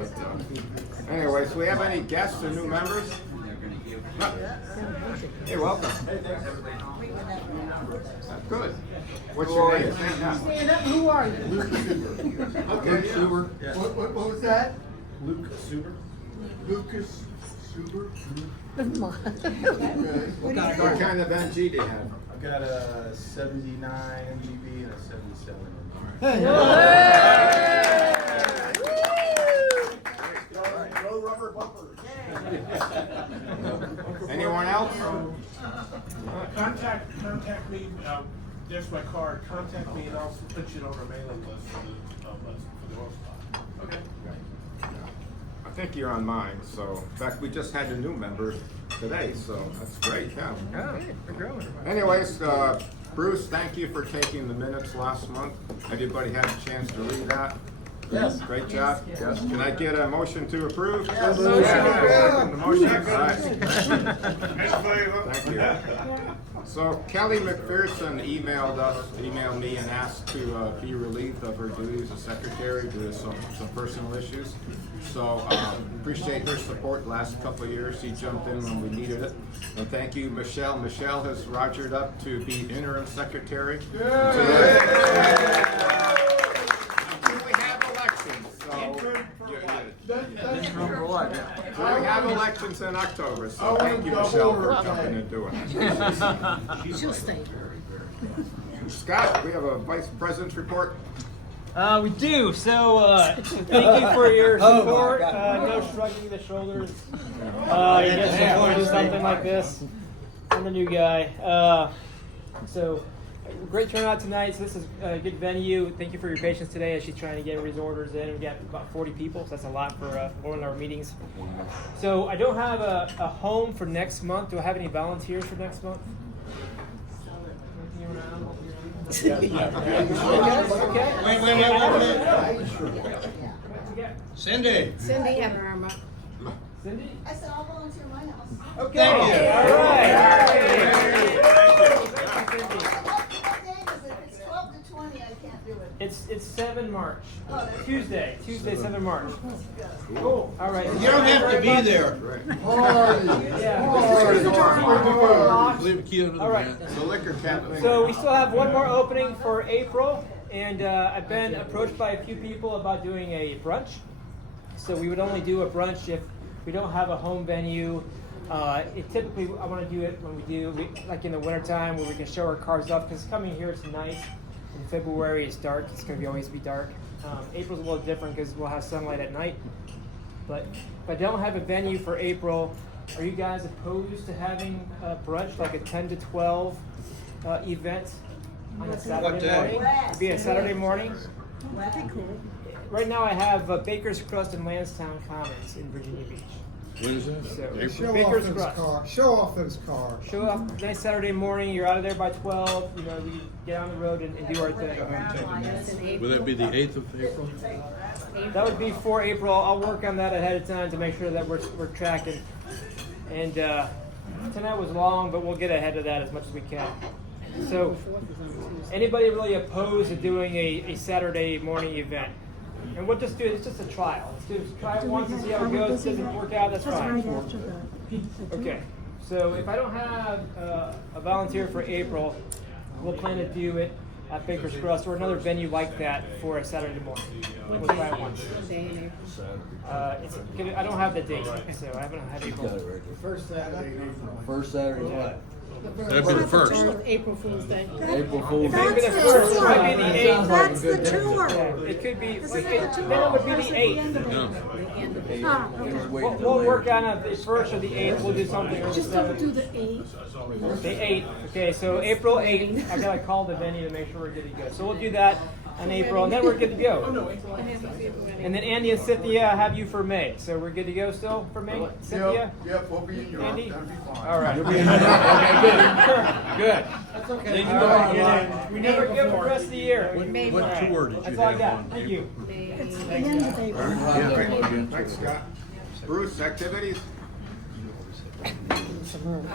But anyway, so we have any guests or new members? Hey, welcome. That's good. What's your name? Stand up. Who are you? Luke Suber. What was that? Luke Suber. Lucas Suber. What kind of MG do you have? I've got a 79 MGB and a 77. Hey. No rubber bumpers. Anyone else? Contact me. There's my card. Contact me, and I'll put you on our mailing list for the oil spot. Okay. I think you're on mine. So, in fact, we just had a new member today, so that's great. Yeah. We're growing. Anyways, Bruce, thank you for taking the minutes last month. Everybody had a chance to read that? Yes. Great job. Yes. Can I get a motion to approve? Yes. Second the motion. All right. Thank Thank you. So Kelly McPherson emailed me and asked to be relieved of her duties as secretary due to some personal issues. So appreciate her support the last couple of years. She jumped in when we needed it. And thank you, Michelle. Michelle has rogered up to be interim secretary. Until we have elections. So we have elections in October. So thank you, Michelle, for jumping and doing it. She'll stay. Scott, we have a vice president's report. We do. So thank you for your support. No shrugging the shoulders. You guys supported do something like this. I'm the new guy. So great turnout tonight. So this is a good venue. Thank you for your patience today as she's trying to get everybody's orders in. We got about 40 people, so that's a lot for one of our meetings. So I don't have a home for next month. Do I have any volunteers for next month? Okay. Wait. Cindy. Cindy have her arm up. Cindy? I said I'll volunteer my house. Okay. Thank you. All right. What day is it? If it's 12 to 20, I can't do it. It's 7 March. Oh, there you Tuesday, 7 March. Cool. All right. You don't have to be there. Leave a key under the mat. The liquor cabinet. So we still have one more opening for April, and I've been approached by a few people about doing a brunch. So we would only do a brunch if we don't have a home venue. Typically, I want to do it when like in the wintertime where we can show our cars up, because coming here tonight in February it's dark. It's going to always be dark. April's a little different because we'll have sunlight at night. But if I don't have a venue for April, are you guys opposed to having a brunch, like a 10 to 12 event on a Saturday morning? It'd be a Saturday morning. That'd be cool. Right now I have Baker's Crust and Lansdowne Commons in Virginia Beach. What is that? So Show Baker's off Crust. those cars. Show off those cars. Show up nice Saturday morning. You're out of there by 12. You know, we get on the road and do our thing. Will that be the 8th of April? That would be for April. I'll work on that ahead of time to make sure that we're tracking. And tonight was long, but we'll get ahead of that as much as we can. So, anybody really opposed to doing a Saturday morning event? And we'll just do it. It's just a trial. Let's try it once and see how it goes. If it doesn't work out, that's fine. Okay. So if I don't have a volunteer for April, we'll plan to do it at Baker's Crust or another venue like that for a Saturday morning. We'll try it once. I don't have the date, so I haven't had April. First Saturday. First Saturday what? That'd be the first. April Fool's Day. April Fool's Maybe Day. the first. It might be the 8th. That's the tour. Yeah, it could be. Then it would be the 8th. We'll work on the 1st or the 8th. We'll do something. Just don't do the 8th. The 8th. Okay, so April 8th. I gotta call the venue to make sure we're good to go. So we'll do that in April, and then we're good to go. And then Andy and Cynthia have you for May. So we're good to go still for May, Cynthia? Yep, we'll be in Europe. Andy? That'll be fine. All right. Okay, good. That's okay. All right. We never give the rest of the year. What All tour right. did That's you all I have got. on Thank you. It's the end of April. Thanks, Scott. Bruce, activities?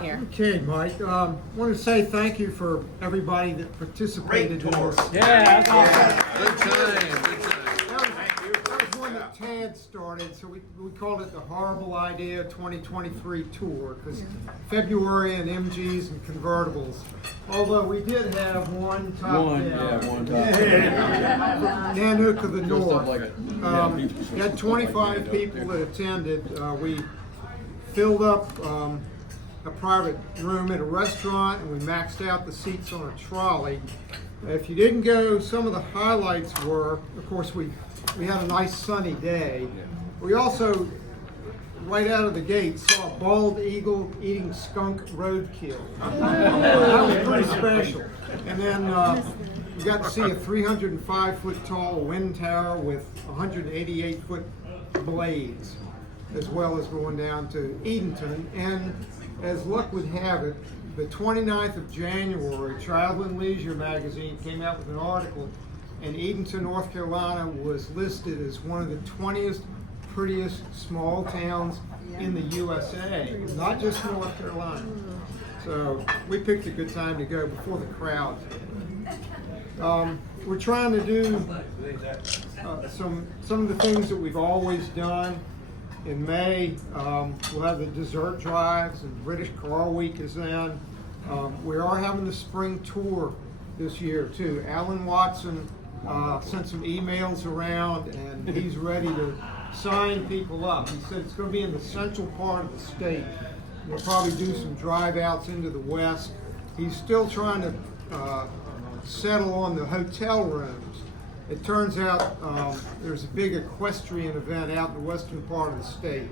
Here. Okay, Mike. Want to say thank you for everybody that participated in this. Yeah, that's awesome. Good time. That was one that tad started, so we called it the Horrible Idea 2023 Tour, because February and MGs and convertibles. Although we did have one top down. Nanook of the North. We had 25 people that attended. We filled up a private room at a restaurant, and we maxed out the seats on a trolley. If you didn't go, some of the highlights were, of course, we had a nice sunny day. We also, right out of the gate, saw a bald eagle eating skunk roadkill. That was pretty special. And then we got to see a 305-foot tall wind tower with 188-foot blades, as well as going down to Edenton. And as luck would have it, the 29th of January, Travel and Leisure magazine came out with an article, and Edenton, North Carolina was listed as one of the 20th prettiest small towns in the USA, not just North Carolina. So we picked a good time to go before the crowd. We're trying to do some of the things that we've always done. In May, we'll have the dessert drives, and British Car Week is then. We are having the spring tour this year too. Alan Watson sent some emails around, and he's ready to sign people up. He said it's going to be in the central part of the state. We'll probably do some drive outs into the west. He's still trying to settle on the hotel rooms. It turns out there's a big equestrian event out in the western part of the state.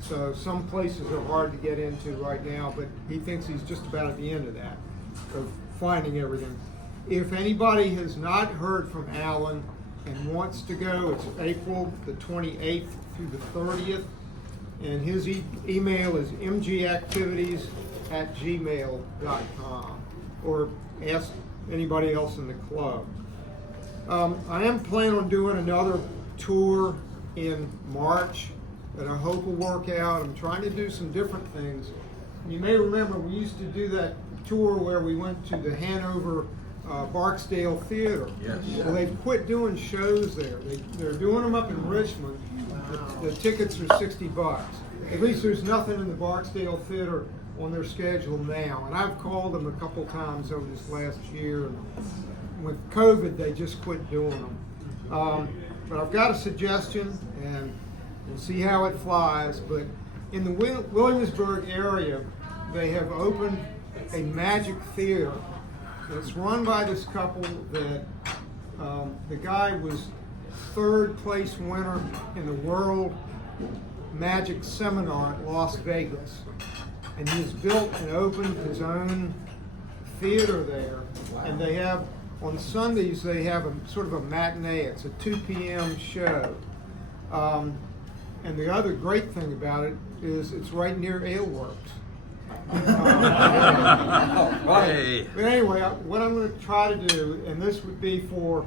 So some places are hard to get into right now, but he thinks he's just about at the end of that, of finding everything. If anybody has not heard from Alan and wants to go, it's April the 28th through the 30th, and his email is mgactivities@gmail.com, or ask anybody else in the club. I am planning on doing another tour in March that I hope will work out. I'm trying to do some different things. You may remember we used to do that tour where we went to the Hanover Barksdale Theater. Yes. Well, they've quit doing shows there. They're doing them up in Richmond. The tickets are $60. At least there's nothing in the Barksdale Theater on their schedule now. And I've called them a couple times over this last year. And with COVID, they just quit doing them. But I've got a suggestion, and we'll see how it flies. But in the Williamsburg area, they have opened a magic theater. It's run by this couple that the guy was third place winner in the World Magic Seminar at Las Vegas. And he's built and opened his own theater there. And they have, on Sundays, they have a sort of a matinee. It's a 2 p.m. show. And the other great thing about it is it's right near Aleworks. But anyway, what I'm going to try to do, and this would be for,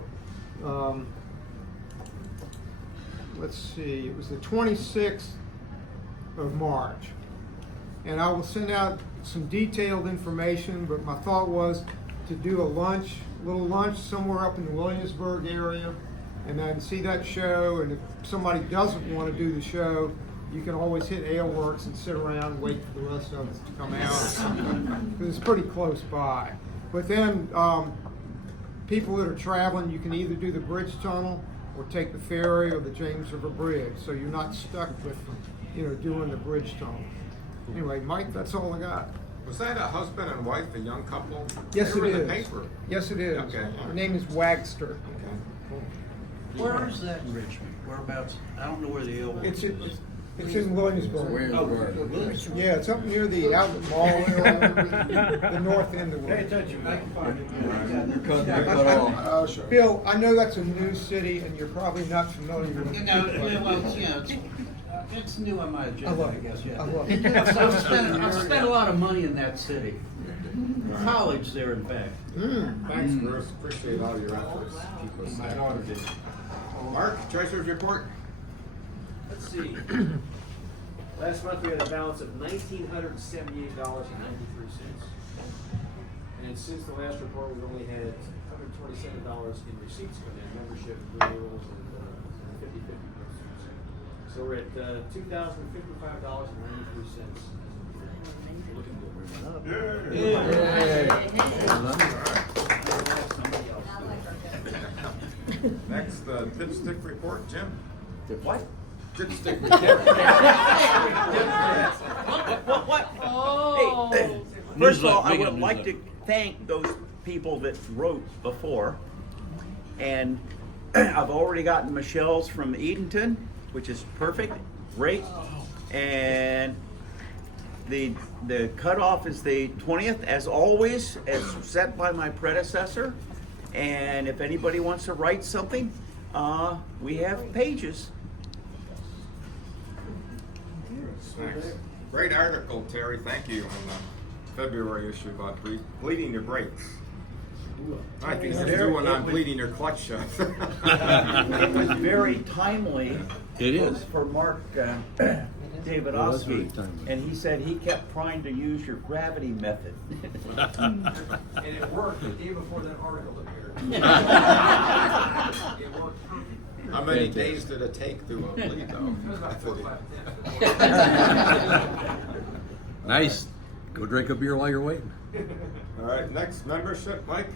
let's see, it was the 26th of March. And I will send out some detailed information, but my thought was to do a little lunch somewhere up in the Williamsburg area, and then see that show. And if somebody doesn't want to do the show, you can always hit Aleworks and sit around and wait for the rest of us to come out, because it's pretty close by. But then people that are traveling, you can either do the bridge tunnel or take the ferry or the James River Bridge, so you're not stuck with, doing the bridge tunnel. Anyway, Mike, that's all I got. Was that a husband and wife, a young couple? Yes, They were it in the is. paper. Yes, it is. Okay. Her name is Wagster. Where is that in Richmond? Whereabouts? I don't know where the L It's in Williamsburg. Oh, Yeah, it's up near the outlet mall area, the north end of it. Bill, I know that's a new city, and you're probably not familiar with it. It's new on my I agenda, love I it. guess, yeah. I love it. I've spent a lot of money in that city. College there, in fact. Thanks, Bruce. Appreciate all your efforts. Keep us safe. Mark, Treasurer's report. Let's see. Last month we had a balance of $1,978.93. And since the last report, we've only had $127 in receipts come in, membership renewals, and 50/50 proceeds. So we're at $2,055.93. Next, dipstick report, Jim. What? Dipstick report. What? Oh. First of all, I would like to thank those people that wrote before. And I've already gotten Michelle's from Edenton, which is perfect, great. And the cutoff is the 20th, as always, as set by my predecessor. And if anybody wants to write something, we have pages. Thanks. Great article, Terry. Thank you on the February issue about bleeding your brakes. I think there's one on bleeding your clutch shaft. It was very timely. It is. For Mark Davidovsky, and he said he kept trying to use your gravity method. And it worked the day before that article appeared. It worked perfect. How many days did it take to bleed though? It was about 4 or 5 Nice. Go drink a beer while you're waiting. All right, next membership, Mike.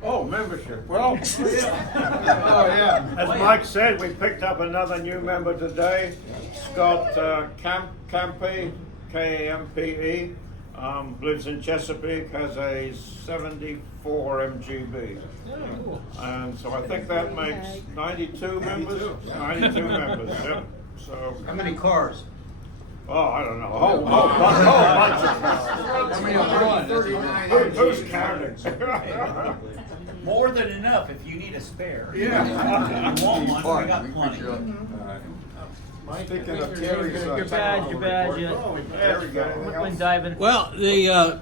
Oh, membership. Well, as Mike said, we picked up another new member today, Scott Campe, K-A-M-P-E, lives in Chesapeake, has a 74 MGB. And so I think that makes 92 members? 92 members, yep. So, How many cars? oh, I don't know, a whole bunch of cars. Who's counting? More than enough if you need a spare. Yeah. You want one, we got plenty. Speaking of Terry's, Your badge, technical report. Terry, got anything else? diving. Well, the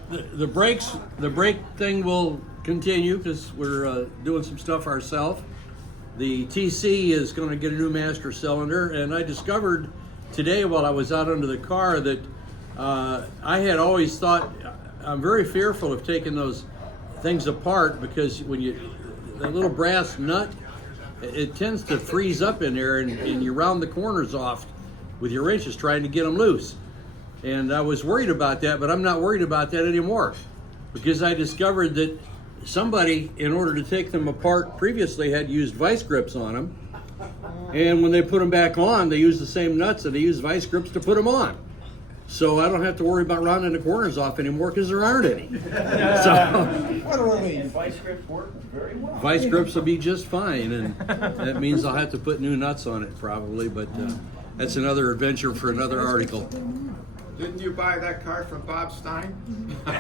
brake thing will continue because we're doing some stuff ourselves. The TC is going to get a new master cylinder, and I discovered today while I was out under the car that I had always thought, I'm very fearful of taking those things apart because when that little brass nut, it tends to freeze up in there and you round the corners off with your wrenches trying to get them loose. And I was worried about that, but I'm not worried about that anymore because I discovered that somebody, in order to take them apart previously, had used vice grips on them. And when they put them back on, they used the same nuts and they used vice grips to put them on. So I don't have to worry about rounding the corners off anymore because there aren't any. So And vice grips work very well. vice grips will be just fine, and that means I'll have to put new nuts on it probably, but that's another adventure for another article. Didn't you buy that car from Bob Stein? Bob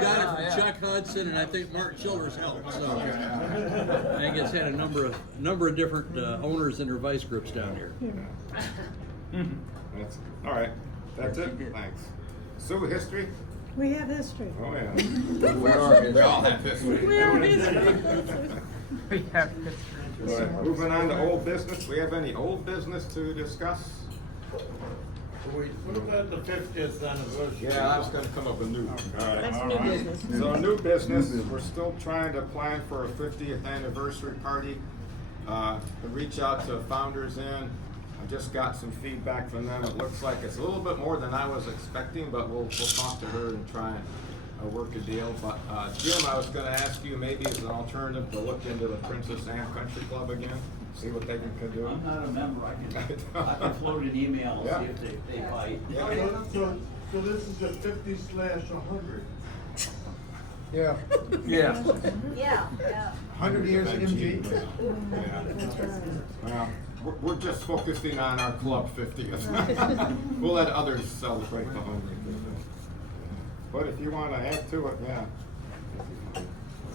got it from Chuck Hudson, and I think Mark Childers helped. So I think it's had a number of different owners and their vice grips down here. That's, all right, that's it. Thanks. Sue, history? We have history. Oh yeah. We are. We all have history. We are history. We have All right, moving on to old business. We have any old business to discuss? What about the 50th anniversary? Yeah, I was going to come up with new. All right. That's new business. So new business, we're still trying to plan for a 50th anniversary party. To reach out to Founders Inn. I just got some feedback from them. It looks like it's a little bit more than I was expecting, but we'll talk to her and try and work a deal. But Jim, I was going to ask you maybe as an alternative to look into the Princess Anne Country Club again, see what they can do. I'm not a member, I can float an email and see if they bite. So this is a 50/100. Yeah, Yeah. Yeah, 100 years of MG. Well, we're just focusing on our club 50th. We'll let others celebrate the 100th. But if you want to add to it, yeah.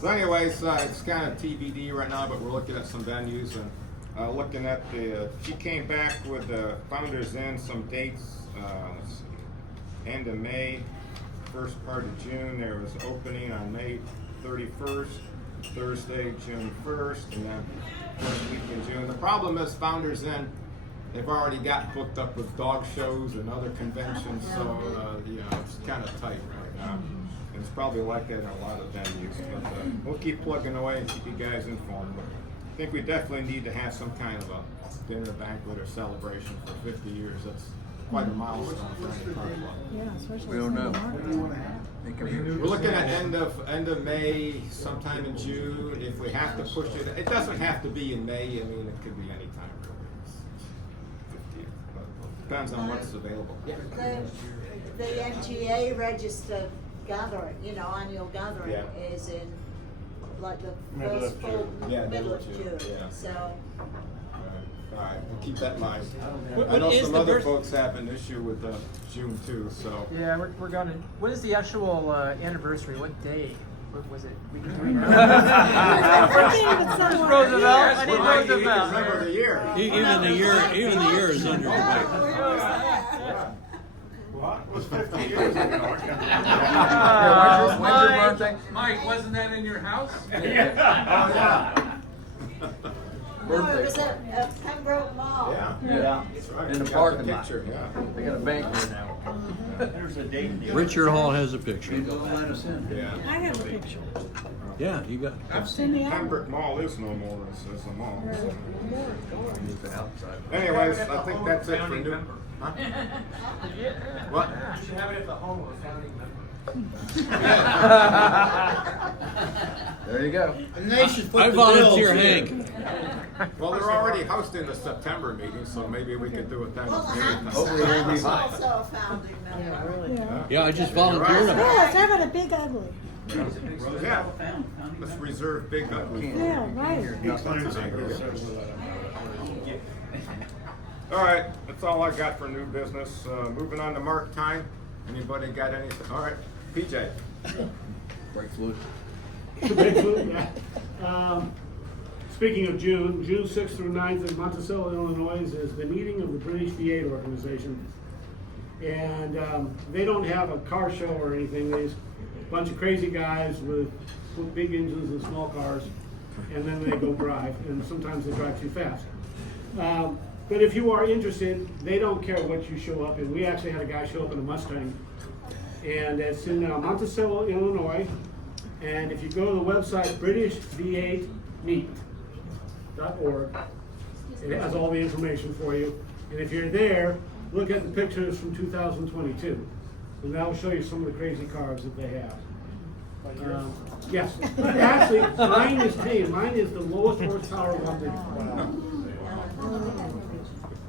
So anyways, it's kind of TBD right now, but we're looking at some venues and looking at she came back with the Founders Inn, some dates, let's see, end of May, first part of June. There was opening on May 31st, Thursday, June 1st, and then first week in June. The problem is Founders Inn, they've already got booked up with dog shows and other conventions, so it's kind of tight right now. And probably like that in a lot of venues, but we'll keep plugging away and keep you guys informed. But I think we definitely need to have some kind of a dinner banquet or celebration for 50 years. That's quite a milestone for any car club. Yeah, especially. We don't know. We're looking at end of May, sometime in June. If we have to push it, it doesn't have to be in May. I mean, it could be any time really. It's 50th, but depends on what's available. The MGA registered gathering, annual gathering Yeah. is in like the Middle first of full, June. Yeah, middle of June, yeah. so. All right, we'll keep that in mind. What I know is some the other birth- folks have an issue with June too, so. Yeah, we're gonna. What is the actual anniversary? What day? What was it? We can do it. Just Roosevelt. I need Well, you Roosevelt. remember the year. Even the year is under debate. What? It was 50 years ago. When's your birthday? Mike, wasn't that in your house? No, it was at Pembroke Mall. Yeah. Yeah. That's right. In the Got parking lot. picture, yeah. They got a bank there now. There's a date. Richard Hall has a picture. Yeah. I have a picture. Yeah, you got. It's in the album. Pembroke Mall is no more as a mall. So. Anyways, I think that's it for new. Huh? What? You should have it at the home of a founding member. There you go. I volunteer, Hank. Well, they're already hosting the September meeting, so maybe we could do it then. Well, Ham's Hopefully they'll be fine. also a founding member. Yeah. Yeah, I just volunteered him. Yeah, it's having a big ugly. Yeah. Let's reserve Big Ugly. Yeah, right. All right, that's all I got for new business. Moving on to mark time. Anybody got anything? All right, PJ. Break fluid. Speaking of June 6th through 9th in Monticello, Illinois is the meeting of the British V8 organization. And they don't have a car show or anything. There's a bunch of crazy guys with big engines and small cars, and then they go drive, and sometimes they drive too fast. But if you are interested, they don't care what you show up in. We actually had a guy show up in a Mustang, and it's in Monticello, Illinois. And if you go to the website BritishV8Meet.org, it has all the information for you. And if you're there, look at the pictures from 2022, and that will show you some of the crazy cars that they have. Yes, actually, mine is the lowest horsepower one.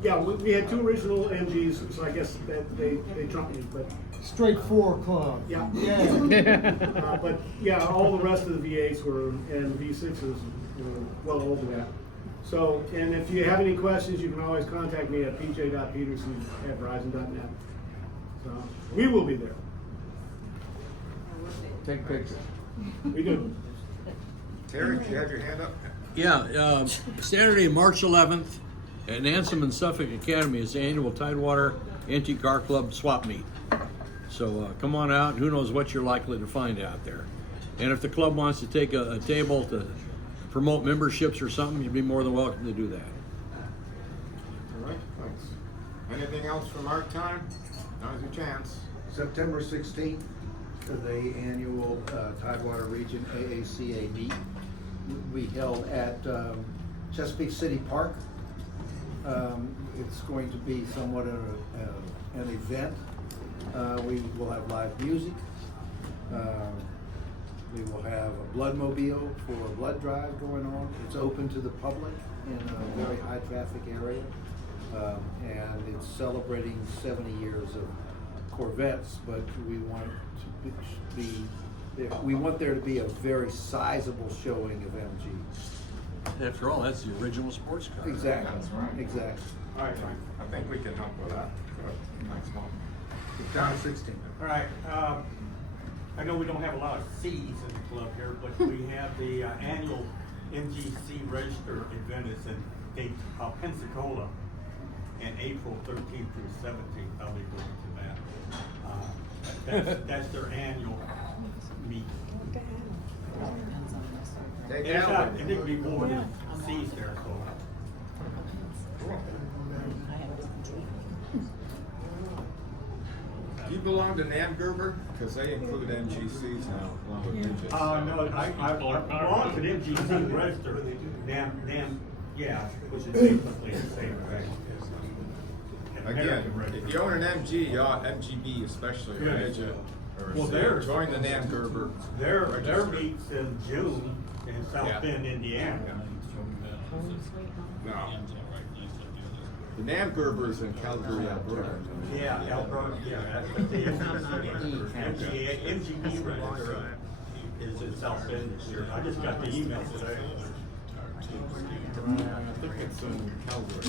Yeah, we had two original MGs, so I guess that they trumped me, but. Straight 4 club. Yeah. But yeah, all the rest of the V8s were, and V6s were well over that. So, and if you have any questions, you can always contact me at pj.peterson@verizon.net. So, we will be there. Take pictures. We do. Terry, do you have your hand up? Yeah, Saturday, March 11th, at Nansom and Suffolk Academy is the annual Tidewater Antique Car Club swap meet. So come on out. Who knows what you're likely to find out there. And if the club wants to take a table to promote memberships or something, you'd be more than welcome to do that. All right, thanks. Anything else from our time? Now's your chance. September 16th, the annual Tidewater Region AACA meet we held at Chesapeake City Park. It's going to be somewhat an event. We will have live music. We will have a bloodmobile for a blood drive going on. It's open to the public in a very high traffic area. And it's celebrating 70 years of Corvettes, but we want there to be a very sizable showing of MGs. After all, that's the original sports car. Exactly. Exactly. All right, I think we can help with that. Good. Thanks, Mom. Down to 16. All right, I know we don't have a lot of C's in the club here, but we have the annual MGC Register event is in Pensacola in April 13th through 17th. I'll be going to that. That's their annual meet. Take It out. didn't be more than C's there, so. You belong to Namgerber? Because they include MGCs now, along with midgets. No, I belong to the MGC register. Yeah, which is basically the same thing. Again, if you own an MG, you ought, MGB especially, or midget, or Well, say, there's- join the Namgerber. Their register. meets in June in South Yeah. Bend, Indiana. No. The Namgerbers in Calgary, Alberta. Yeah, Alberta, yeah, that's what the MGB register is in South Bend this year. I just got the email today. I think it's in Calgary.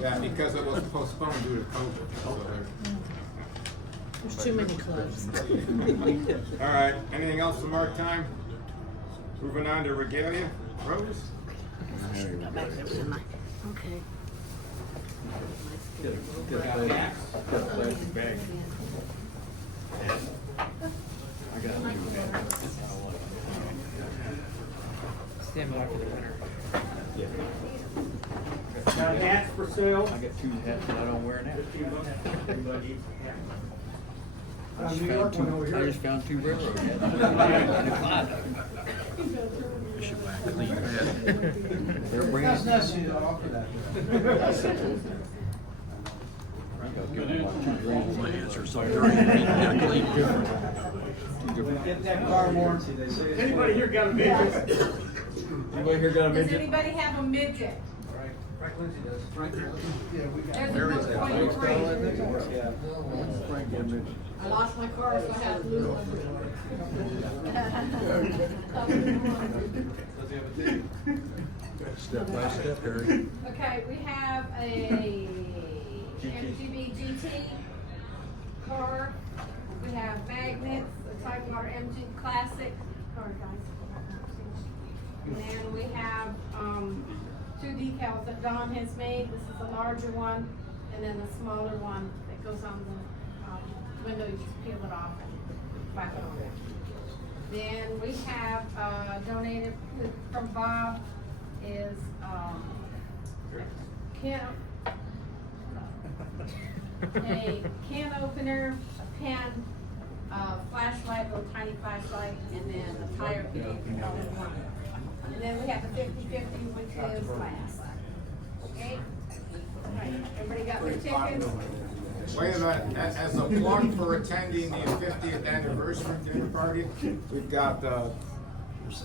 Yeah, because it was postponed due to COVID. So There's too many clubs. all right, anything else from our time? Moving on to regalia. Rose? Okay. Stand by for the winner. Got hats for sale. I got 2 hats that I don't wear now. I just found 2 railroad hats. In a closet. I should buy a clean hat. They're brand new. I gotta give them like $2 my hands are so dirty. Get a clean different. Get that car warranty, they say. Anybody here got a midget? Anybody here got a Does midget? anybody have a midget? Frank Lindsay does. There's a book for you. Yeah. Frank got a midget. I lost my car, so I had to lose Step by step, Harry. Okay, we have a MGB GT car. We have magnets, a Tidewater MG Classic car, guys. And then we have 2 decals that Don has made. This is the larger one, and then the smaller one that goes on the window. You just peel it off and whack it on there. Then we have donated from Bob is a can opener, a pen, a flashlight, little tiny flashlight, and then a tire kit all in one. And then we have the 50/50, which is glass. Okay? Alright, everybody got their tickets? Wait a minute, as a plug for attending the 50th anniversary dinner party, we've got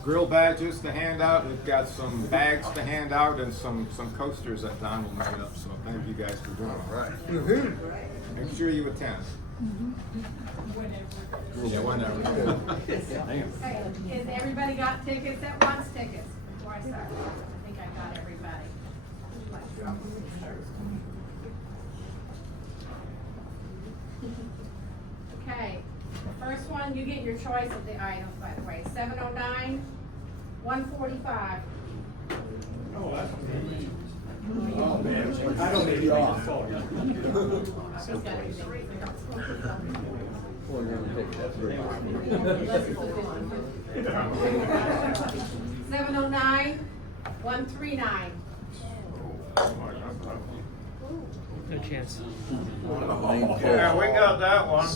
grill badges to hand out, we've got some bags to hand out, and some coasters that Don will made up, so thank you guys for doing it. Right. Make sure you attend. Yeah, whenever. Okay, has everybody got tickets at once? Tickets before I start? I think I got everybody. Okay, the first one, you get your choice of the items, by the way. 709, 145. Oh, that's Oh, man. I don't need you off. He's got everything. 709, 139. No chance. Yeah, we got that one.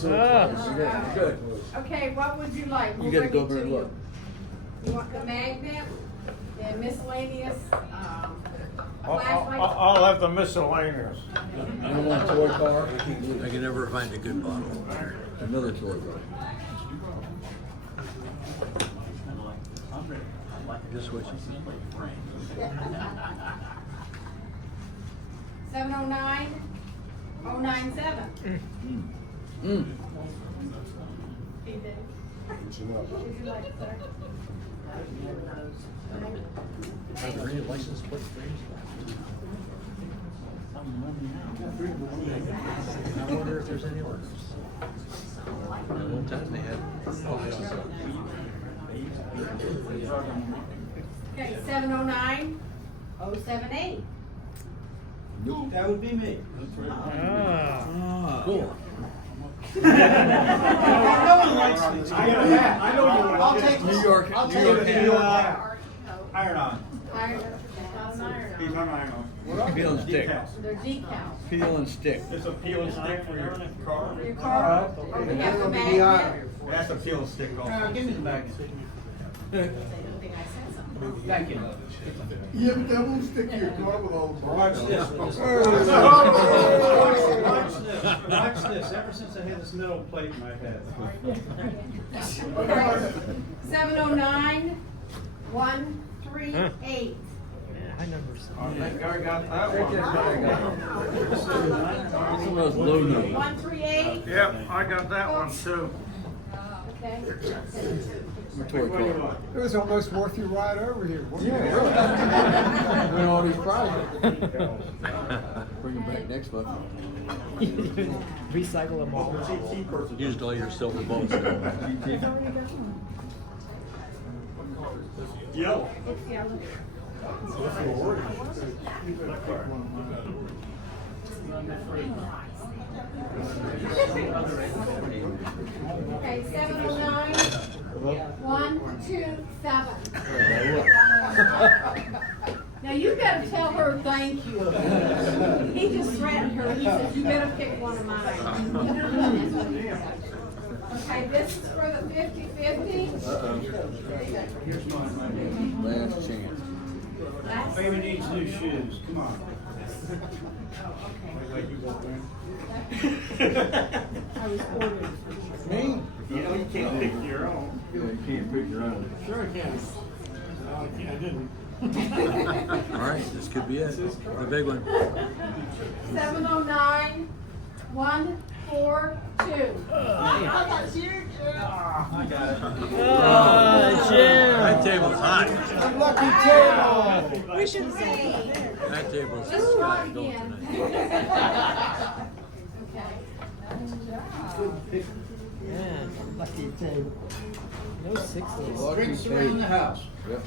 Good. Okay, what would you like? We'll You gotta bring go it there to and you. look. You want the magnet, the miscellaneous, I'll flashlight? I'll have the miscellaneous. I don't want a toy car. I can never find a good bottle. Another toy car. Just what you see. 709, 097. Would you like, sir? Are there any license plate frames? I wonder if there's any orders. At one time they had boxes of. Okay, 709, 078. That would be me. Cool. No one likes these. I know you want I'll to take New York, I'll New take York the hat. New York hat. Iron on. Iron. Not an iron. He's on iron. Peel and stick. They're decals. Peel and stick. It's a peel and stick for your car. For your car. Or we have the magnet. That's a peel and stick also. Give me the magnet. They don't think I said something. Thank you. Yeah, but that won't stick to your car with all the. Watch this. Watch this. Ever since I had this metal plate in my head. Okay. 709 138. High numbers. That guy got that one. Some of those low numbers. 138. Yep, I got that one too. Okay. It was almost worth your ride over here. Yeah, really. Win all these prizes. Bring them back next month. Recycle them all. Used all your silver bullets. Yellow. It's yellow. Okay, 709 127. Now you gotta tell her thank you. He just threatened her. He said, you better pick one of mine. Okay, this is for the 50-50. Last chance. Baby needs new shoes. Come on. I was ordered. Me? You know, you can't pick your own. Yeah, you can't pick your own. Sure I can. I didn't. All right, this could be it. The big one. 709 142. Jim. That table's hot. Lucky table. We should say. That table's Just try hot. again. Okay. Man, lucky table. No sixties. Drinks around the house. Yep.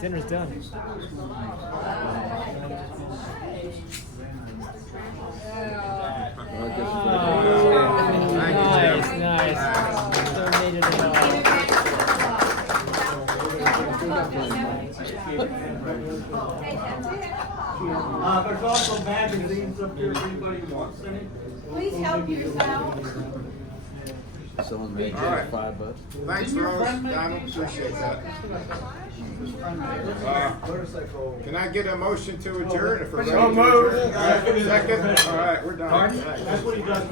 Dinner's done. Nice, nice. Donated it all. There's also magazines up here if anybody wants any. Please help yourself. Someone made All right. $5. Thanks, Rose. Donald, appreciate that. Can I get a motion to adjourn if we're ready to adjourn? Second? All right, we're done. That's what he does.